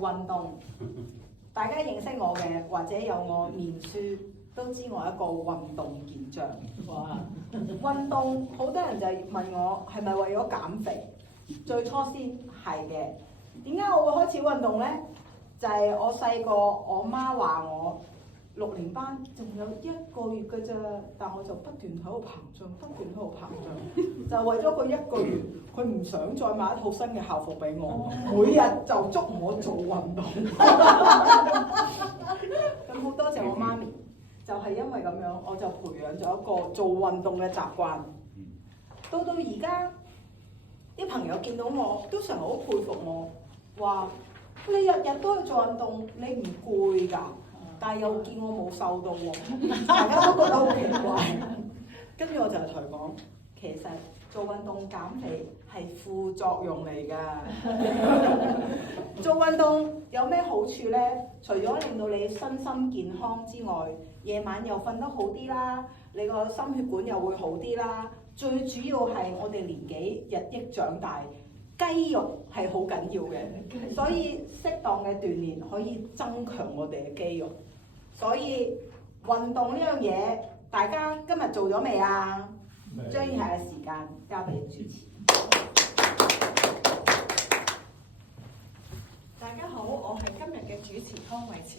運動。大家認識我嘅或者有我念書，都知我係一個運動健將。哇！運動好多人就問我係咪為咗減肥？最初先係嘅。點解我會開始運動呢？就係我細個，我媽話我6年班仲有1個月㗎咋，但我就不斷喺度膨脹，就為咗佢1個月，佢唔想再買一套新嘅校服俾我，每日就捉我做運動。咁好多謝我媽咪，就係因為咁樣，我就培養咗一個做運動嘅習慣。到而家，啲朋友見到我都成日好佩服我，話你日日都去做運動，你唔攰㗎？但係又見我冇瘦到喎，大家都覺得好奇怪。跟住我就同佢講，其實做運動減肥係副作用嚟㗎。做運動有咩好處呢？除咗令到你身心健康之外，夜晚又瞓得好啲啦，你個心血管又會好啲啦。最主要係我哋年紀日益長大，肌肉係好緊要嘅，所以適當嘅鍛鍊可以增強我哋嘅肌肉。所以運動呢樣嘢，大家今日做咗未啊？將以下嘅時間交俾主持。大家好，我係今日嘅主持湯慧慈。